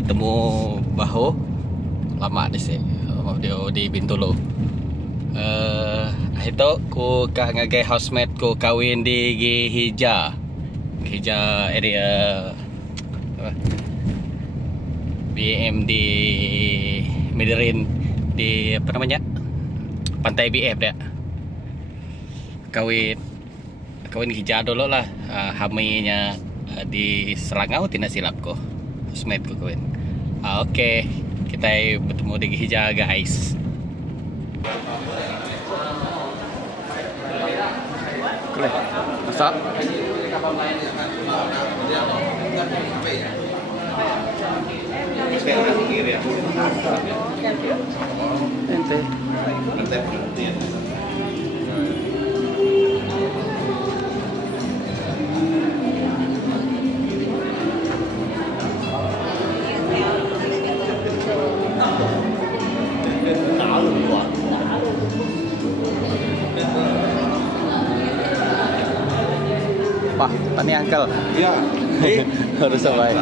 bertemu Baho lama di sini dia di Bintulu. Itu ku kak ngagai housemate ku kawin di Hija area BM di Medirin di apa namanya pantai BF dia kawin Hija dulu lah. Haminya di Selangau tidak silap ko housemate ku kawin. Oke, kita bertemu di Hija guys. Oke, masak. Ente. Pak, tani uncle. Iya. Harus sampai.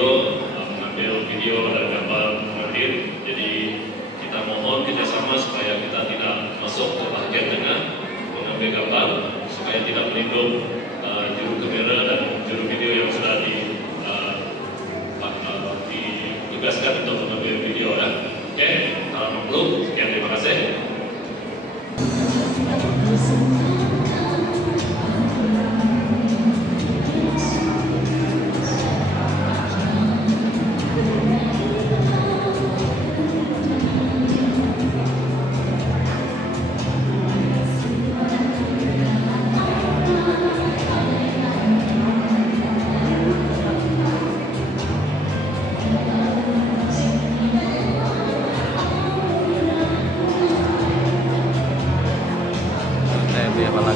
Mengambil video dan gambar hadir. Jadi kita mohon kerjasama supaya kita tidak masuk ke bagian tengah mengambil gambar supaya tidak melindung juru kamera dan juru video yang sudah ditugaskan untuk mengambil video ya. Oke, kalau perlu, sekian, terima kasih.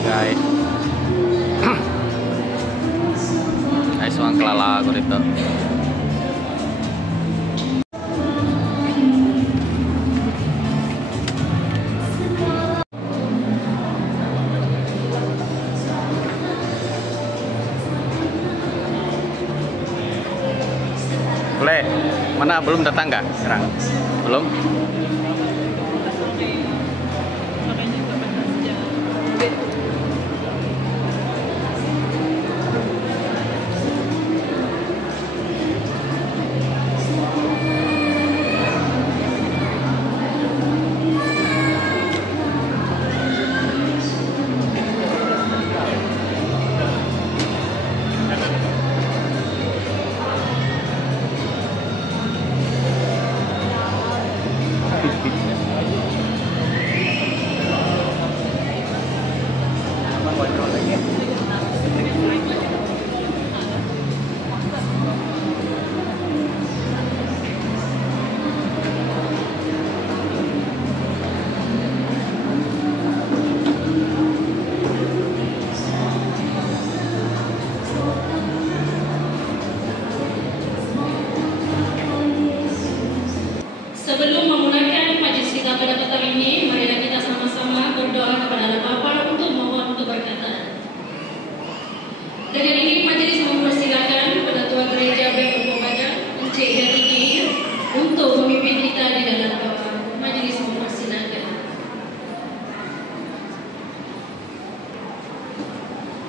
Guys, ay suang kelala ako dito. Boleh, mana belum datang nggak sekarang? Belum?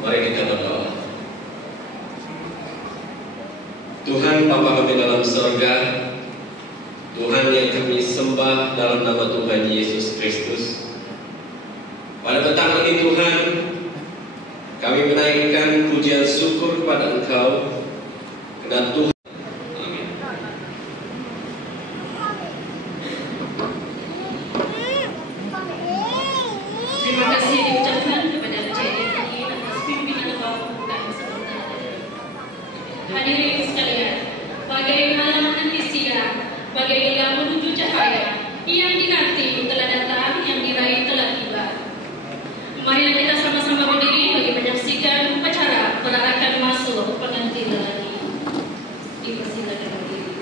Mari kita berdoa. Tuhan Bapa kami dalam surga, Tuhan yang kami sembah dalam nama Tuhan Yesus Kristus. Pada petang ini Tuhan, kami menaikkan pujian syukur kepada Engkau karena Tuhan. Amin. Terima kasih diucapkan kepada CDI atas pimpinan Bapak sebentar. Hadirin sekalian, bagai malam nanti siang, bagai gelar menuju cahaya, yang dinanti telah datang, yang diraih telah tiba. Mari kita sama-sama berdiri bagi menyaksikan upacara perarakan masuk pengantin lelaki. Dipersilakan berdiri.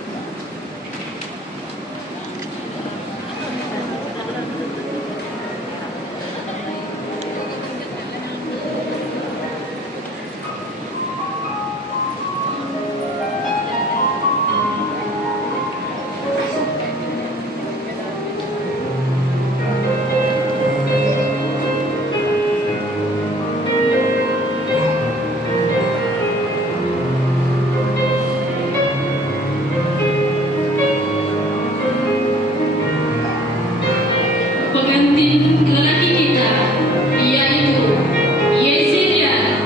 Pengantin lelaki kita yaitu Yeziria,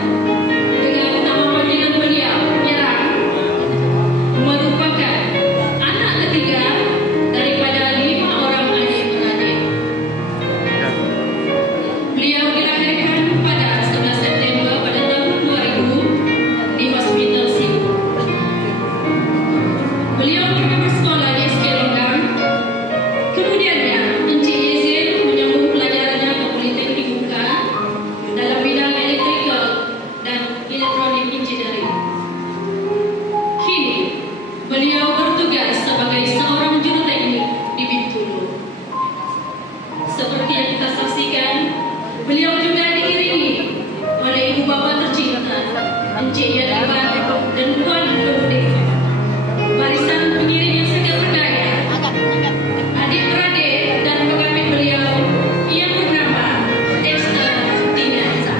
dengan nama panggilan beliau Nyerang, merupakan anak ketiga daripada 5 orang adik-beradik. Beliau dilahirkan pada 11 September pada tahun 2000 di Hospital Sibu. Beliau pernah bersekolah di SK Longgang. Kemudiannya Encik Yezil menyambung pelajarannya ke Politeknik Buka dalam bidang elektrikal dan elektronik engineering. Kini beliau bertugas sebagai seorang juru teknik di Bintulu. Seperti yang kita saksikan, beliau juga diiringi oleh ibu bapa tercinta Encik Yadiban dan Puan Ludik. Barisan pengiring yang sangat berdaya, adik-beradik dan pengamen beliau yang bernama Dexter Tinanza.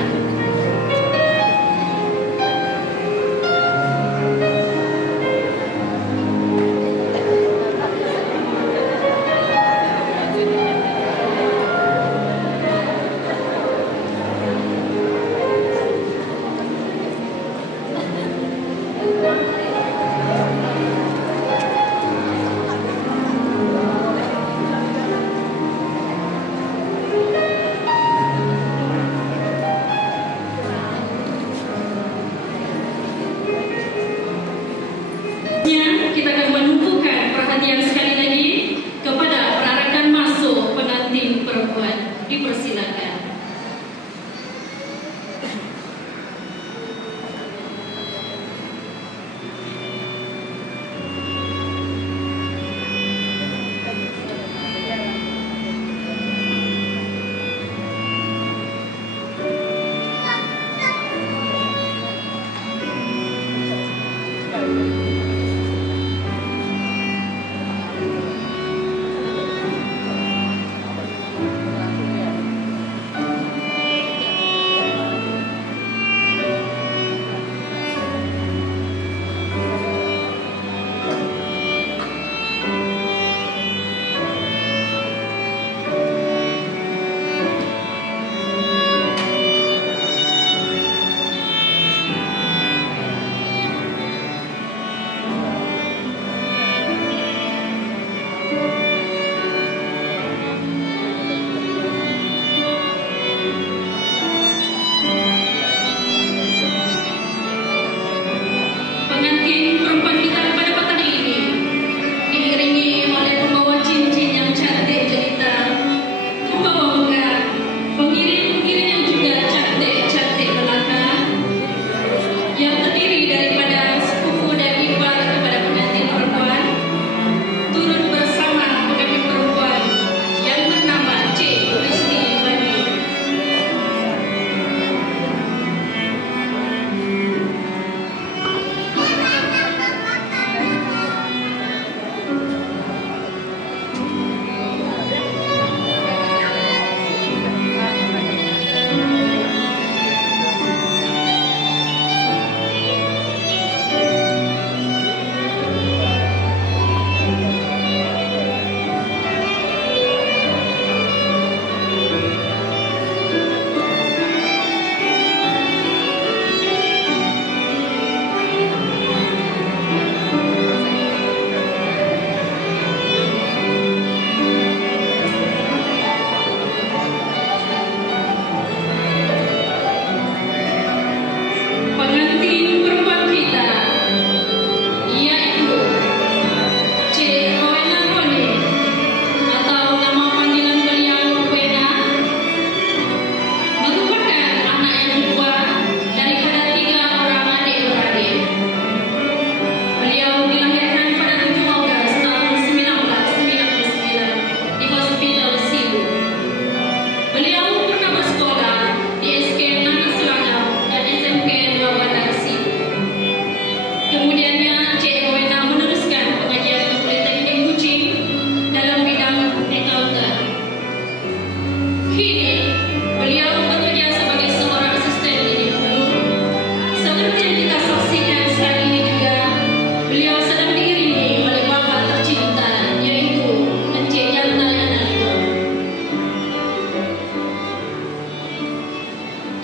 Kita akan menumpukan perhatian sekali lagi kepada perarakan masuk pengantin perempuan. Dipersilakan.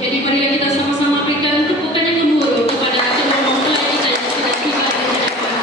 Jadi marilah kita sama-sama berikan tepukan yang gemuruh kepada kedua mempelai kita yang sudah tiba di hadapan.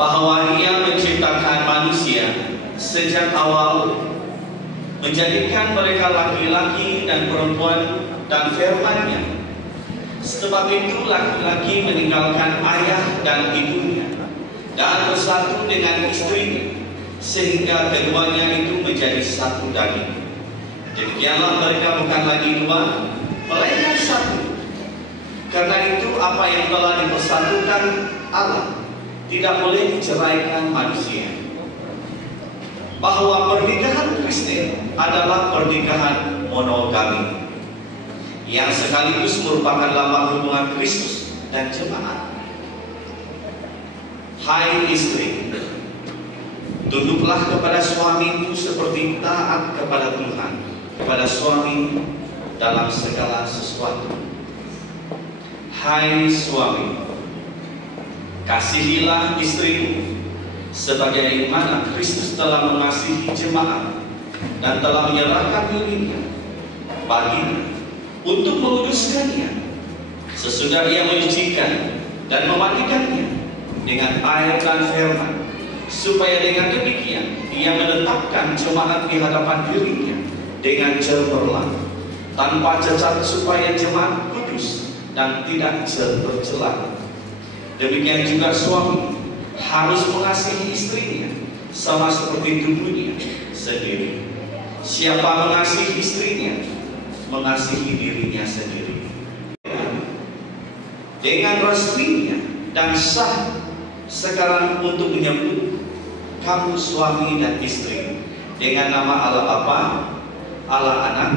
Bahwa Ia menciptakan manusia sejak awal, menjadikan mereka laki-laki dan perempuan dan firman-Nya. Sebab itu laki-laki meninggalkan ayah dan ibunya dan bersatu dengan istrinya, sehingga keduanya itu menjadi satu daging. Demikianlah mereka bukan lagi dua, melainkan satu. Karena itu apa yang telah dipersatukan Allah tidak boleh diceraikan manusia. Bahwa pernikahan Kristen adalah pernikahan monogami, yang sekaligus merupakan lambang hubungan Kristus dan jemaat. Hai istri, tunduklah kepada suamimu seperti taat kepada Tuhan, kepada suami dalam segala sesuatu. Hai suami, kasihilah istrimu sebagaimana Kristus telah mengasihi jemaat dan telah menyerahkan dirinya baginya untuk menguduskannya, sesudah Ia menyucikan dan memandikannya dengan air dan firman, supaya dengan demikian Ia menetapkan jemaat di hadapan dirinya dengan cemerlang tanpa cacat supaya jemaat kudus dan tidak tercela. Demikian juga suami harus mengasihi istrinya sama seperti tubuhnya sendiri. Siapa mengasihi istrinya, mengasihi dirinya sendiri. Dengan restunya dan sah sekarang untuk menyebut kamu suami dan istri dengan nama Allah Bapa, Allah Anak,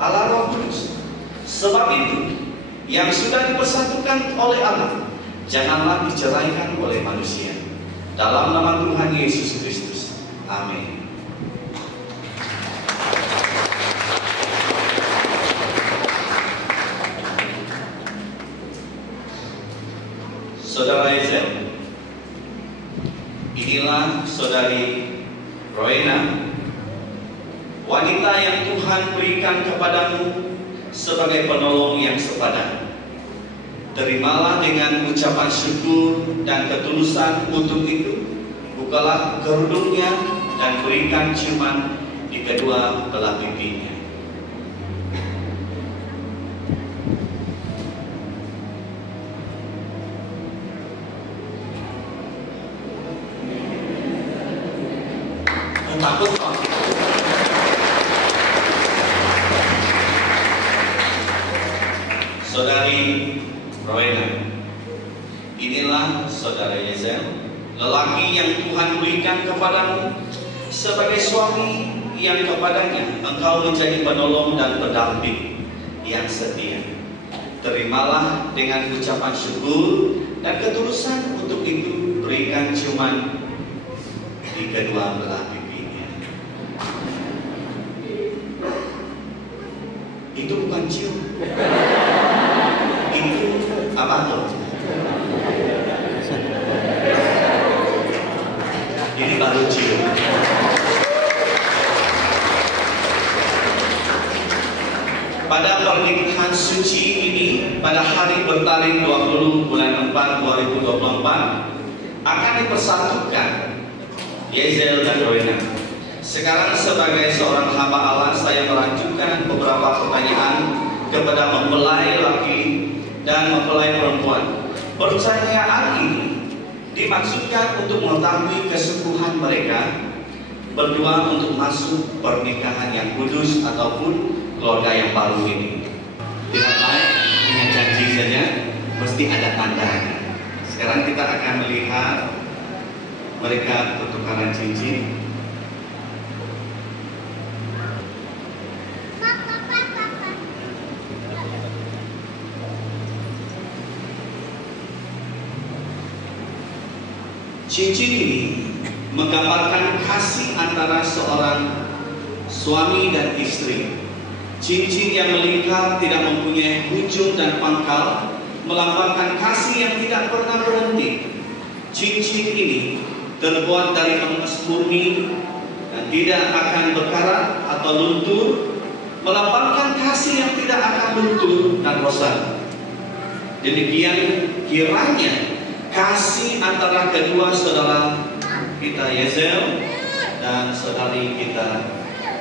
Allah Roh Kudus. Sebab itu yang sudah dipersatukan oleh Allah janganlah diceraikan oleh manusia. Dalam nama Tuhan Yesus Kristus. Amin. Saudara Ezel, inilah saudari Roena, wanita yang Tuhan berikan kepadamu sebagai penolong yang sepadan. Terimalah dengan ucapan syukur dan ketulusan untuk itu. Bukalah kerudungnya dan berikan ciuman di kedua belah pipinya. Takut kok. Saudari Roena, inilah saudara Yezel, lelaki yang Tuhan berikan kepadamu sebagai suami yang kepadanya engkau menjadi penolong dan pendamping yang setia. Terimalah dengan ucapan syukur dan ketulusan untuk itu. Berikan ciuman di kedua belah pipinya. Itu bukan cium. Itu apa tuh? Ini baru cium. Pada pernikahan suci ini, pada hari bertarik 20 bulan 4 2024 akan dipersatukan Yezel dan Roena. Sekarang sebagai seorang hamba Allah, saya melanjutkan beberapa pertanyaan kepada mempelai laki dan mempelai perempuan. Pertanyaan ini dimaksudkan untuk mengetahui kesungguhan mereka berdua untuk masuk pernikahan yang kudus ataupun keluarga yang baru ini. Tidak baik dengan janji saja, mesti ada tandanya. Sekarang kita akan melihat mereka pertukaran cincin. Cincin ini menggambarkan kasih antara seorang suami dan istri. Cincin yang melingkar tidak mempunyai ujung dan pangkal, melambangkan kasih yang tidak pernah berhenti. Cincin ini terbuat dari emas murni dan tidak akan berkarat atau luntur, melambangkan kasih yang tidak akan luntur dan rosak. Demikian kiranya kasih antara kedua saudara kita Yezel dan saudari kita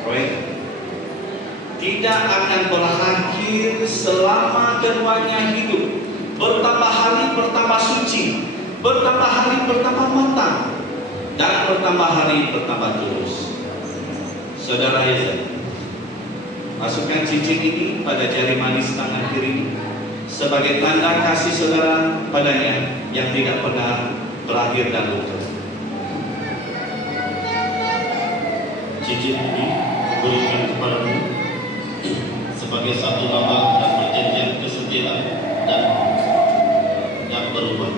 Roena tidak akan berakhir selama keduanya hidup. Bertambah hari bertambah suci, bertambah hari bertambah matang, dan bertambah hari bertambah tulus. Saudara Yezel, masukkan cincin ini pada jari manis tangan kiri sebagai tanda kasih saudara padanya yang tidak pernah berakhir dan luntur. Cincin ini berikan kepadamu sebagai satu lambang dan perjanjian kesetiaan dan yang berubah.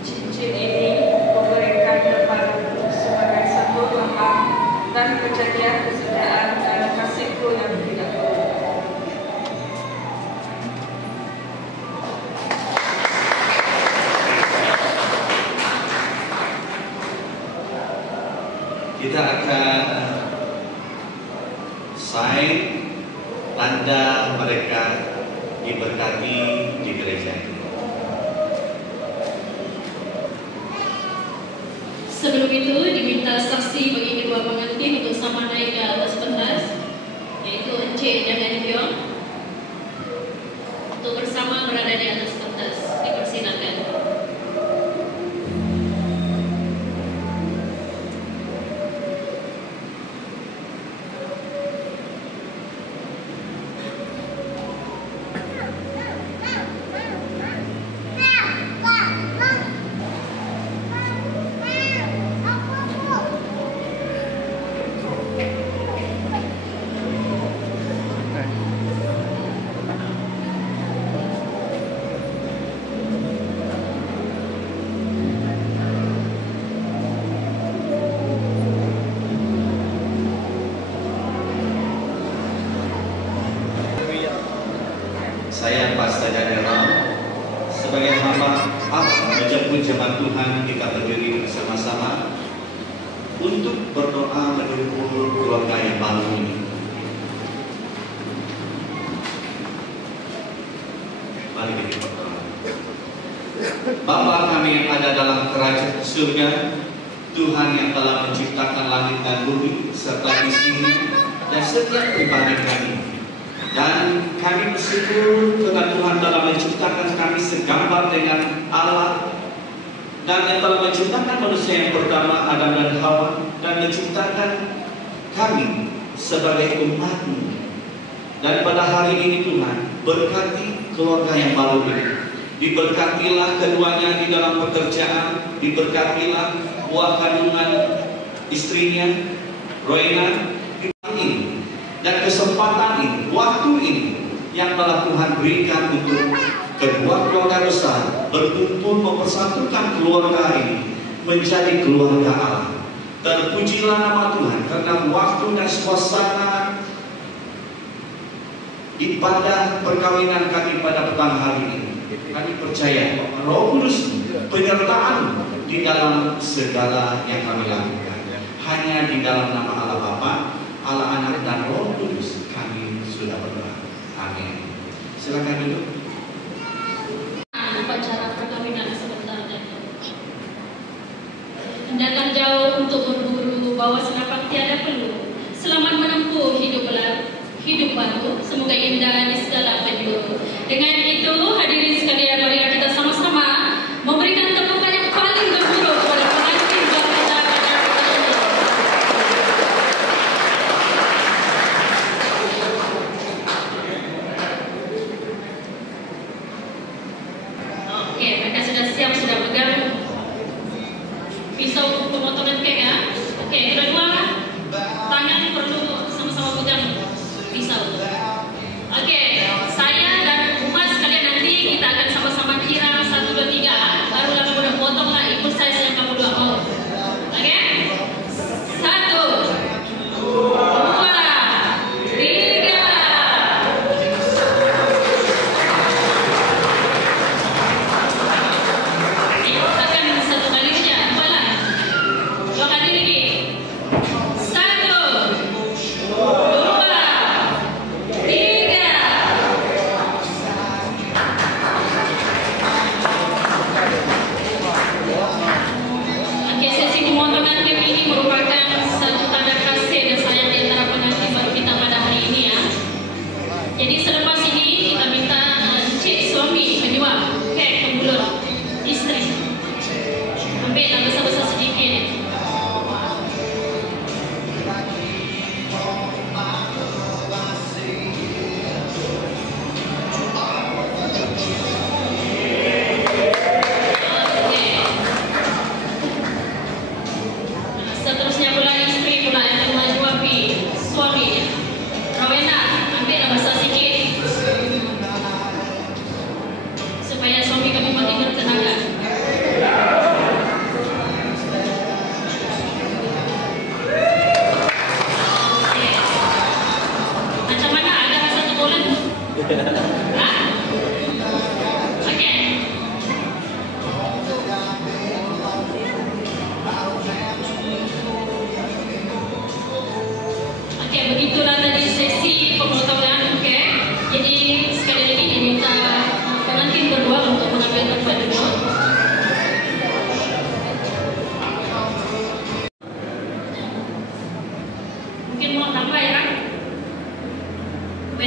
Cincin ini memberikan kepadamu sebagai satu lambang dan perjanjian kesetiaan dan kasihku yang tidak berubah. tanda mereka diberkati di gereja ini. Sebelum itu diminta saksi bagi kedua pengantin untuk sama naik ke atas pentas, yaitu Encik dan Enpiong, untuk bersama berada di atas pentas. Dipersilakan. Saya Pastor Daniel sebagai hamba Allah menjemput jemaat Tuhan, kita berdiri bersama-sama untuk berdoa mendukung keluarga yang baru ini. Mari kita berdoa. Bapa kami yang ada dalam kerajaan surga, Tuhan yang telah menciptakan langit dan bumi serta isinya dan setiap pribadi kami. Dan kami bersyukur karena Tuhan telah menciptakan kami segambar dengan Allah, dan yang telah menciptakan manusia yang pertama Adam dan Hawa, dan menciptakan kami sebagai umat-Mu. Dan pada hari ini Tuhan, berkati keluarga yang baru ini. Diberkatilah keduanya di dalam pekerjaan, diberkatilah buah kandungan istrinya Roina ini, dan kesempatan ini, waktu ini yang telah Tuhan berikan untuk kedua keluarga besar berkumpul mempersatukan keluarga ini menjadi keluarga Allah. Terpujilah nama Tuhan karena waktu dan suasana ibadah perkawinan kami pada petang hari ini. Kami percaya Roh Kudus penyertaan di dalam segala yang kami lakukan. Hanya di dalam nama Allah Bapa, Allah Anak dan Roh Kudus kami sudah berdoa. Amin. Silakan duduk. Upacara perkawinan sebentar. Hendakan jauh untuk berburu, bawa senapan tiada perlu. Selamat menempuh hidup baru. Semoga indah di segala penjuru. Dengan itu hadirin sekalian, mari kita sama-sama memberikan tepukan yang paling gemuruh kepada pengantin baru kita pada hari ini. Oke, mereka sudah siap, sudah pegang pisau pemotongan kek ya. Oke, kedua tangan perlu sama-sama pegang pisau. Oke, saya dan umat sekalian nanti kita akan sama-sama kira 1, 2, 3. Barulah kamu udah potong lah, ikut saya yang kamu dua mau. Oke? 1, 2, 3. Akan satu kali saja, boleh? 2 kali lagi. 1, 2, 3. Oke, sesi pemotongan kek ini merupakan satu tanda kasih dan sayang di antara pengantin baru kita pada hari ini ya. Jadi selepas ini kita minta cik suami menyuap kek ke mulut istri. Ambillah besar-besar sedikit. Seterusnya pula istri pula yang akan menyuapi suami. Rowena, ambillah besar sikit supaya suami kamu makin bertenaga. Oke. Macam mana, ada rasa tegulan? Hah? Oke. Oke, begitulah tadi sesi pemotongan. Oke,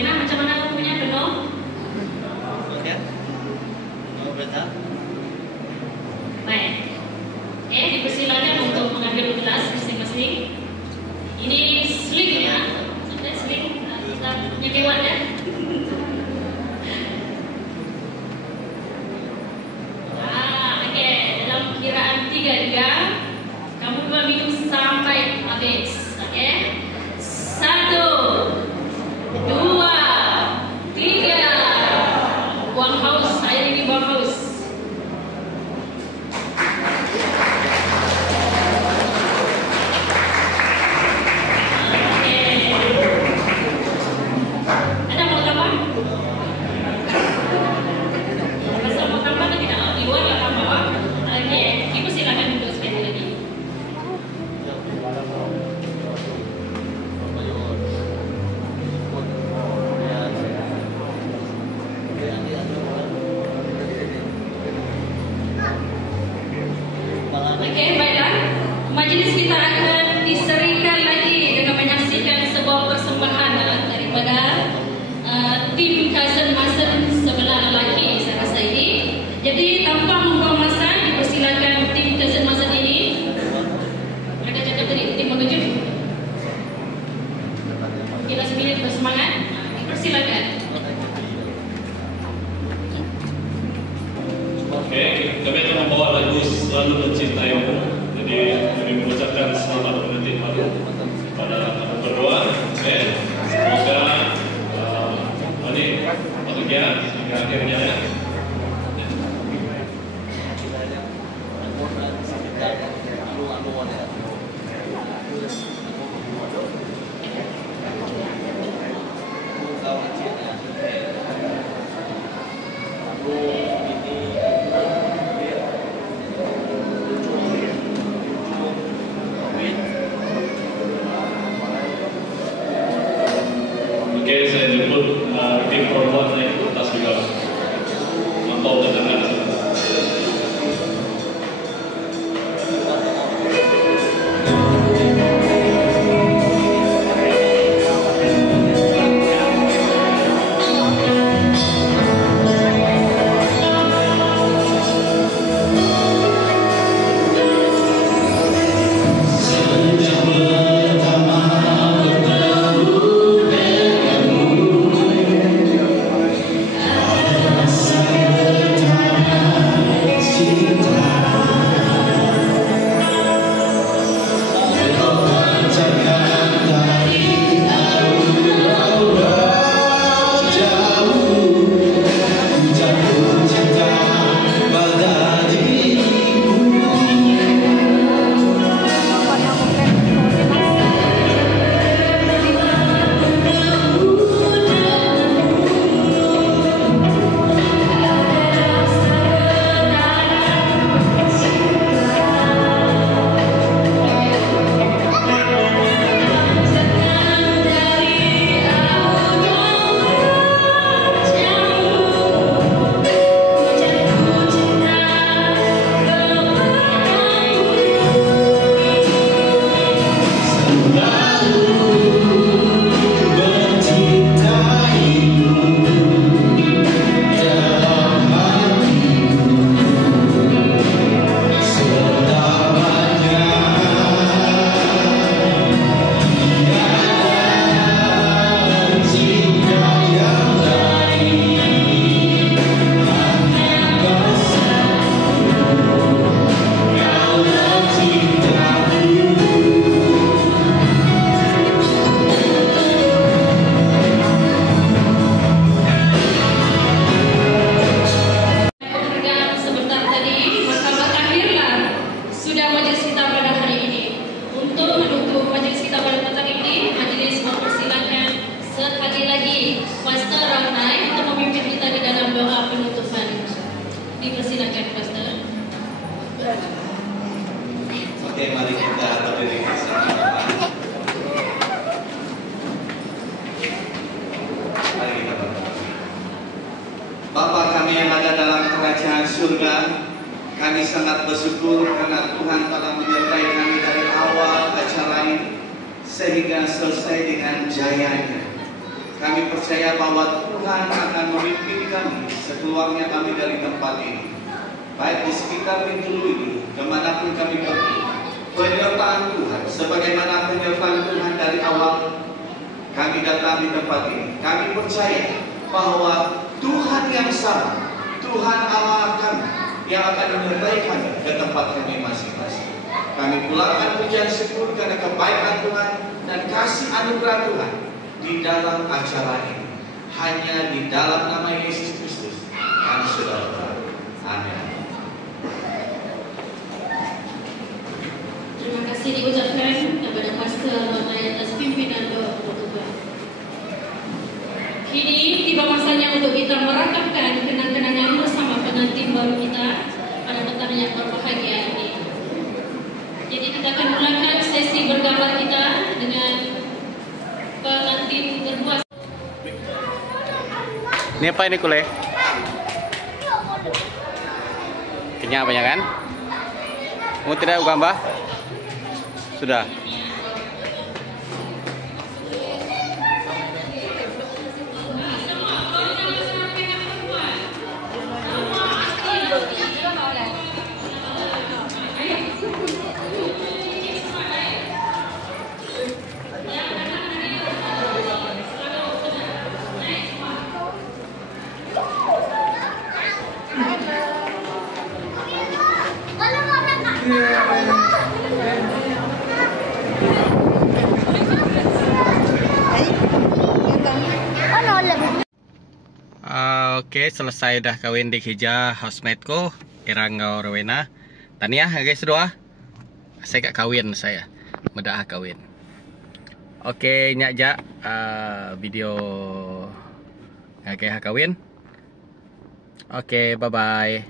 Bagaimana macam mana bukunya penuh? Ya. Mau betul? Baik. Oke, dipersilakan untuk mengambil gelas masing-masing. Ini sling ya. Ada sling. Kita punya dewan ya. Oke. Dalam kiraan 3 kamu dua minum sampai habis. Oke. 1, 2, 3. Buang haus. Saya ini buang haus. Ada mau tambah? Pasal mau tambah atau tidak? Di luar ya tambah. Oke, ibu silakan duduk sekali lagi. Oke, baiklah. Majelis kita akan diserikan lagi dengan menyaksikan sebuah persembahan daripada tim Cousin Mason sebelah lelaki saya rasa ini. Jadi tanpa membuang masa, dipersilakan tim Cousin Mason ini. Mereka cakap tadi tim menuju. Kita sembilan bersemangat. Dipersilakan. Oke, kami akan membawa lagu Selalu Mencintaimu. Jadi kami mengucapkan selamat menanti baru pada kami berdoa. Oke, semoga ini bahagia hingga akhirnya ya. Oke, saya jemput tim perempuan naik ke atas juga. Mantau dengan Dipersilakan, Pastor. Oke, mari kita berdiri bersama. Mari kita berdoa. Bapa kami yang ada dalam kerajaan surga, kami sangat bersyukur karena Tuhan telah menyertai kami dari awal acara ini sehingga selesai dengan jayanya. Kami percaya bahwa Tuhan akan memimpin kami sekeluarnya kami dari tempat ini, baik di sekitar Bintulu ini, kemanapun kami pergi. Penyertaan Tuhan, sebagaimana penyertaan Tuhan dari awal kami datang di tempat ini. Kami percaya bahwa Tuhan yang sama, Tuhan Allah kami, yang akan menyertai kami ke tempat kami masing-masing. Kami pulangkan pujian syukur karena kebaikan Tuhan dan kasih anugerah Tuhan di dalam acara ini. Hanya di dalam nama Yesus Kristus kami sudah berdoa. Amin. Terima kasih diucapkan kepada Pastor Rotai atas pimpinan doa Tuhan. Kini tiba masanya untuk kita merakatkan kenang-kenangan bersama pengantin baru kita pada petang yang berbahagia ini. Jadi kita akan mulakan sesi bergambar kita dengan pengantin berdua. Ini apa ini kule? Kenyang banyak kan? Mau tidak gambar? Sudah. Oke, selesai dah kawin di hija housemate-ku Irangau Rowena. Tania guys doa. Saya gak kawin saya. Medah kawin. Oke, nyak jak video ngake kawin. Oke, bye bye.